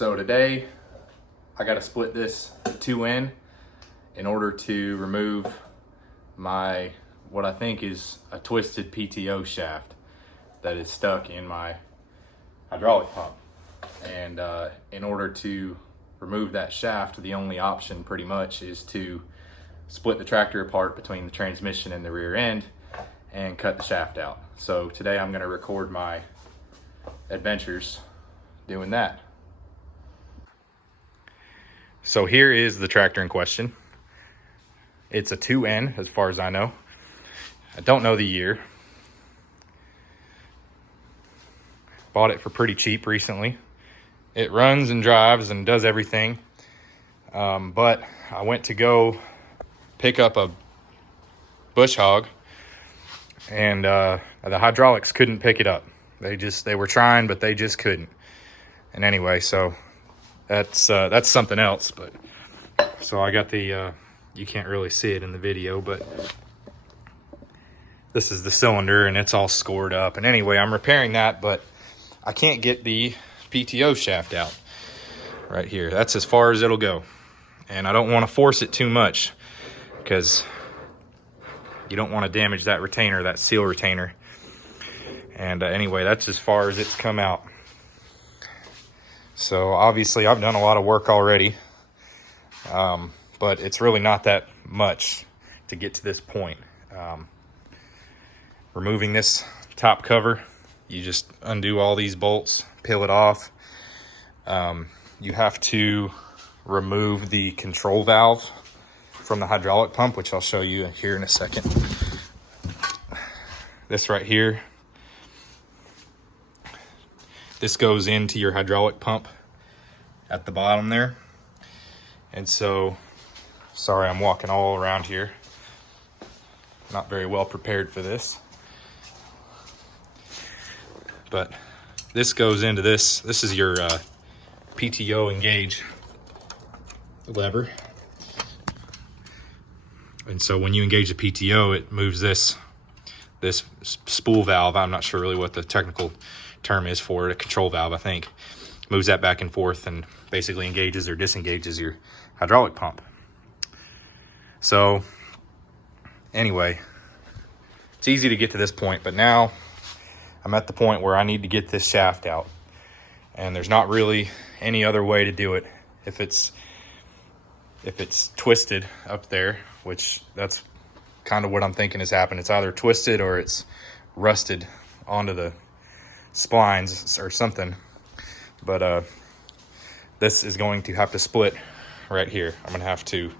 So today I got to split this 2N in order to remove my, what I think is a twisted PTO shaft that is stuck in my hydraulic pump. And in order to remove that shaft, the only option pretty much is to split the tractor apart between the transmission and the rear end and cut the shaft out. So today I'm going to record my adventures doing that. So here is the tractor in question. It's a 2N as far as I know. I don't know the year. Bought it for pretty cheap recently. It runs and drives and does everything. But I went to go pick up a bush hog and the hydraulics couldn't pick it up. They were trying, but they just couldn't. And anyway, so that's something else. But so I got the you can't really see it in the video, but this is the cylinder and it's all scored up. And anyway, I'm repairing that, but I can't get the PTO shaft out right here. That's as far as it'll go. And I don't want to force it too much because you don't want to damage that retainer, that seal retainer. And anyway, that's as far as it's come out. So obviously I've done a lot of work already, but it's really not that much to get to this point. Removing this top cover, you just undo all these bolts, peel it off. You have to remove the control valve from the hydraulic pump, which I'll show you here in a second. This right here, this goes into your hydraulic pump at the bottom there. And so, sorry, I'm walking all around here. Not very well prepared for this. But this goes into this. This is your PTO engage lever. And so when you engage the PTO, it moves this spool valve. I'm not sure really what the technical term is for it, a control valve, I think. Moves that back and forth and basically engages or disengages your hydraulic pump. So anyway, it's easy to get to this point, but now I'm at the point where I need to get this shaft out. And there's not really any other way to do it. If it's twisted up there, which that's kind of what I'm thinking has happened. It's either twisted or it's rusted onto the splines or something. But this is going to have to split right here. I'm going to have to,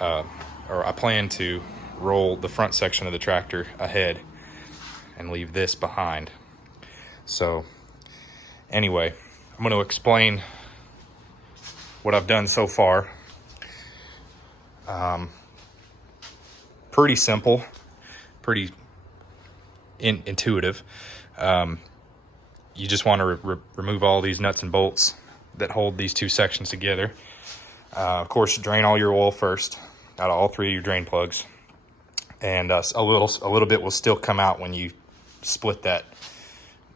or I plan to roll the front section of the tractor ahead and leave this behind. So anyway, I'm going to explain what I've done so far. Pretty simple, pretty intuitive. You just want to remove all these nuts and bolts that hold these two sections together. Of course, drain all your oil first out of all three of your drain plugs, and a little bit will still come out when you split that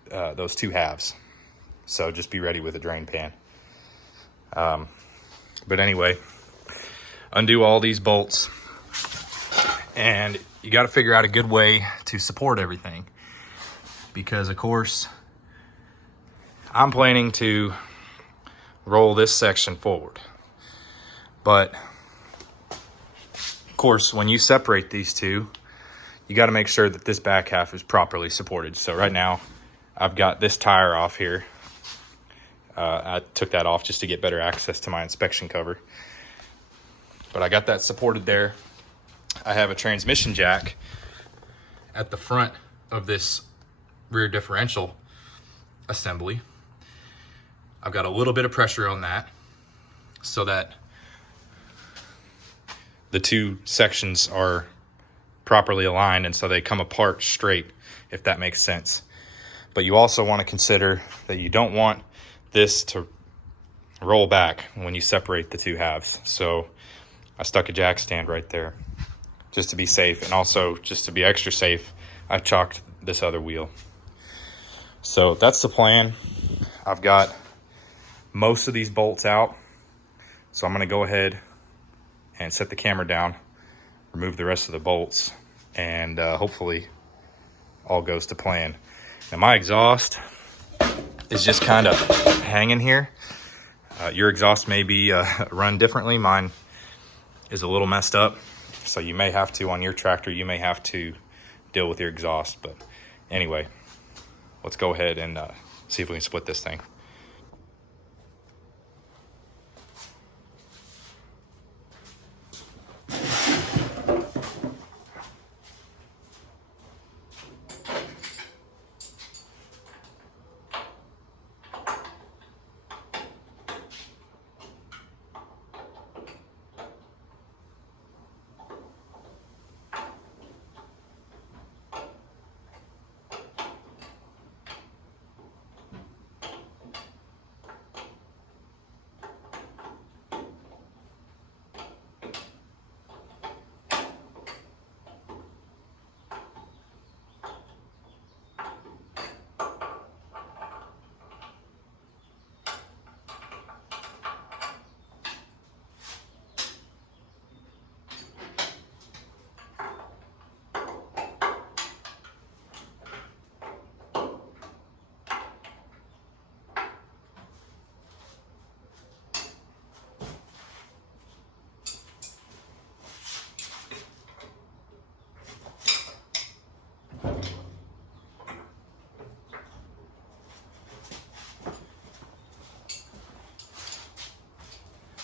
those two halves. So just be ready with a drain pan. But anyway, undo all these bolts, and you got to figure out a good way to support everything, because of course I'm planning to roll this section forward, but of course when you separate these two, you got to make sure that this back half is properly supported. So right now I've got this tire off here. I took that off just to get better access to my inspection cover, but I got that supported there. I have a transmission jack at the front of this rear differential assembly. I've got a little bit of pressure on that so that the two sections are properly aligned and so they come apart straight, if that makes sense. But you also want to consider that you don't want this to roll back when you separate the two halves. So I stuck a jack stand right there just to be safe, and also just to be extra safe, I chalked this other wheel. So that's the plan. I've got most of these bolts out. So I'm gonna go ahead and set the camera down, remove the rest of the bolts, and hopefully all goes to plan. Now my exhaust is just kind of hanging here. Your exhaust may be run differently. Mine is a little messed up. So you may have to, on your tractor, you may have to deal with your exhaust. But anyway, let's go ahead and see if we can split this thing.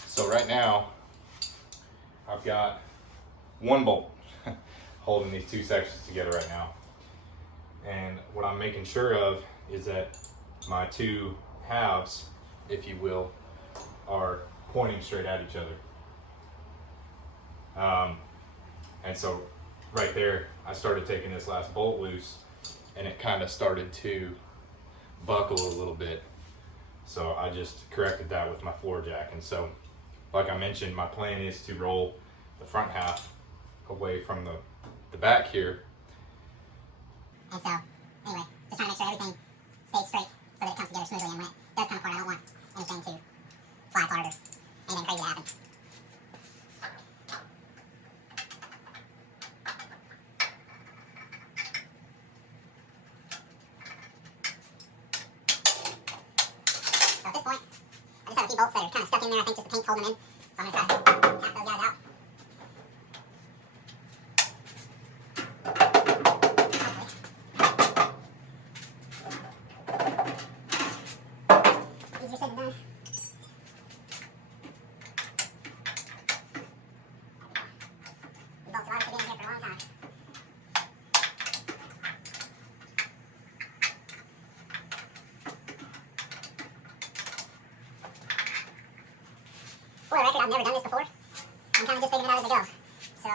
So right now, I've got one bolt holding these two sections together right now. And what I'm making sure of is that my two halves, if you will, are pointing straight at each other. And so right there, I started taking this last bolt loose and it kind of started to buckle a little bit. So I just corrected that with my floor jack. And so, like I mentioned, my plan is to roll the front half away from the back here. And so, anyway, just trying to make sure everything stays straight so that it comes together smoothly. And when it does come apart, I don't want anything to fly apart or anything crazy to happen. So at this point, I just have a few bolts that are kind of stuck in there. I think just the paint's holding them in. So I'm going to try to tap those guys out. Easier said than done. The bolts have obviously been in here for a long time. For the record, I've never done this before. I'm kind of just figuring it out as I go. So,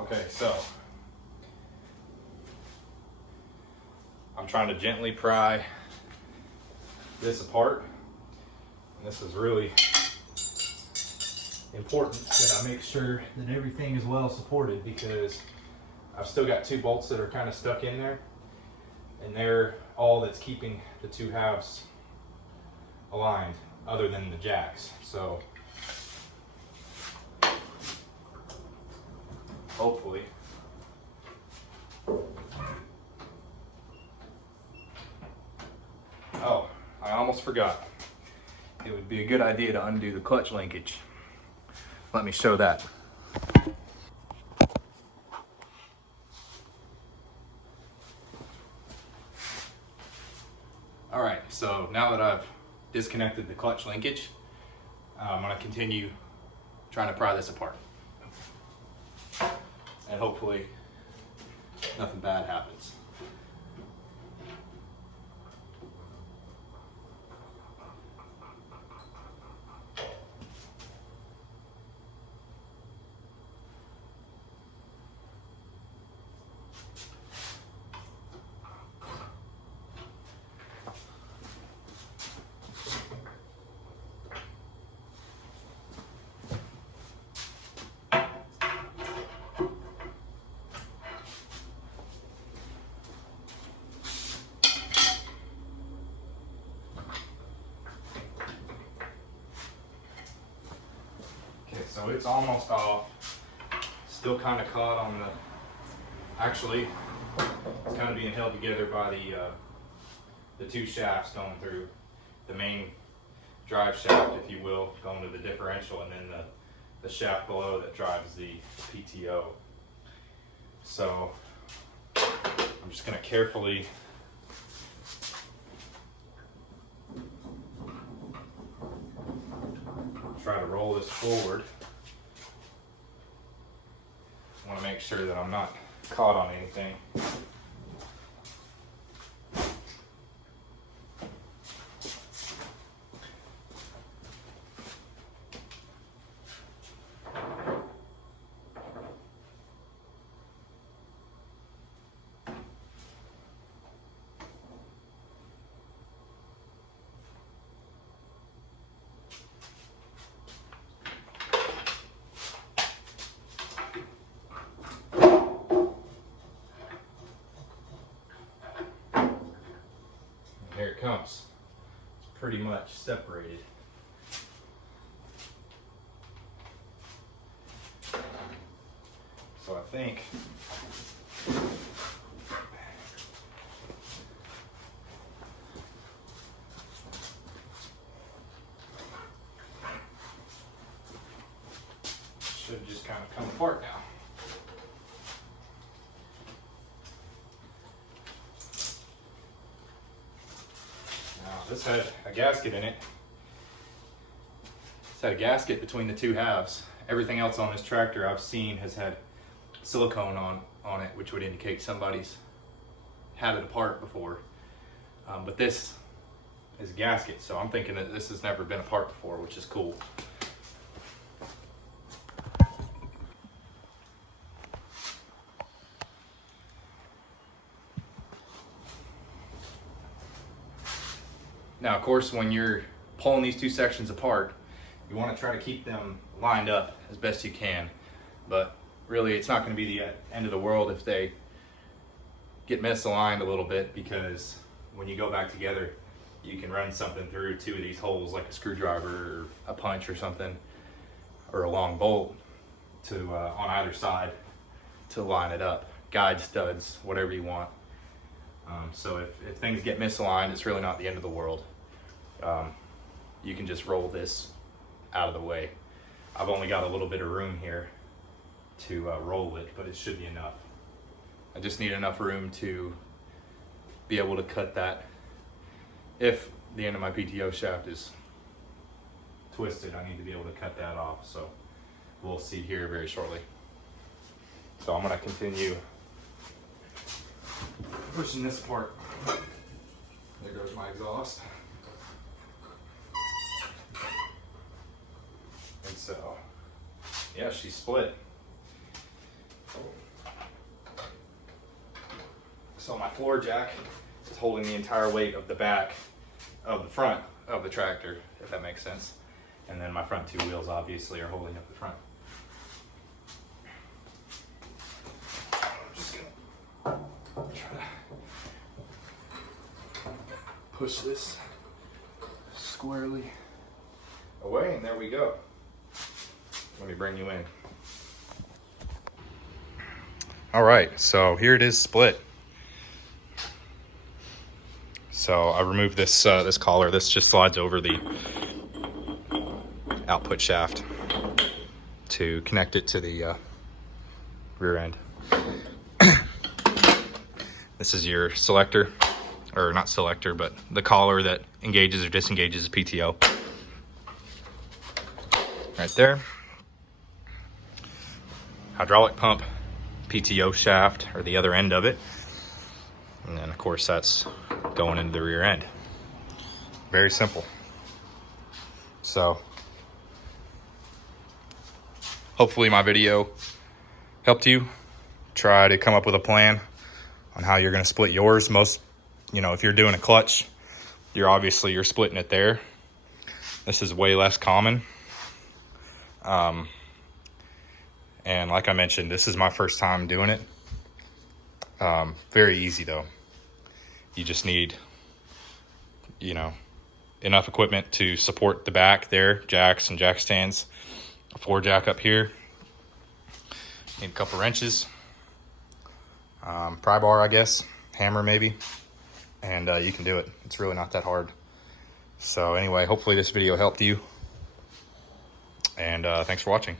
Okay, so I'm trying to gently pry this apart. And this is really important that I make sure that everything is well supported, because I've still got two bolts that are kind of stuck in there, and they're all that's keeping the two halves aligned other than the jacks. So hopefully forgot. It would be a good idea to undo the clutch linkage. Let me show that. All right, so now that I've disconnected the clutch linkage, I'm gonna continue trying to pry this apart. And hopefully nothing bad happens. So it's almost off. Still kind of caught on the, actually, it's kind of being held together by the two shafts going through the main drive shaft, if you will, going to the differential, and then the shaft below that drives the PTO. So I'm just going to carefully try to roll this forward. I want to make sure that I'm not caught on anything. Here it comes. It's pretty much separated. So I think should just kind of come apart now. This had a gasket in it. It's had a gasket between the two halves. Everything else on this tractor I've seen has had silicone on it, which would indicate somebody's had it apart before. But this is a gasket, so I'm thinking that this has never been apart before, which is cool. Now, of course, when you're pulling these two sections apart, you want to try to keep them lined up as best you can. But really, it's not going to be the end of the world if they get misaligned a little bit, because when you go back together, you can run something through two of these holes, like a screwdriver or a punch or something, or a long bolt to on either side to line it up. Guide studs, whatever you want. So if things get misaligned, it's really not the end of the world. You can just roll this out of the way. I've only got a little bit of room here to roll it, but it should be enough. I just need enough room to be able to cut that. If the end of my PTO shaft is twisted, I need to be able to cut that off. So we'll see here very shortly. So I'm going to continue pushing this apart. There goes my exhaust. And so, yeah, she's split. So my floor jack is holding the entire weight of the back of the front of the tractor, if that makes sense. And then my front two wheels obviously are holding up the front. I'm just gonna try to push this squarely away, and there we go. Let me bring you in. All right, so here it is split. So I removed this this collar. This just slides over the output shaft to connect it to the rear end. This is your selector, or not selector, but the collar that engages or disengages the PTO. Right there. Hydraulic pump, PTO shaft, or the other end of it. And then of course that's going into the rear end. Very simple. So hopefully my video helped you try to come up with a plan on how you're going to split yours. Most, you know, if you're doing a clutch, you're splitting it there. This is way less common. And like I mentioned, this is my first time doing it. Very easy though. You just need, you know, enough equipment to support the back there, jacks and jack stands, a floor jack up here. Need a couple wrenches, pry bar, I guess, hammer maybe, and you can do it. It's really not that hard. So anyway, hopefully this video helped you, and thanks for watching.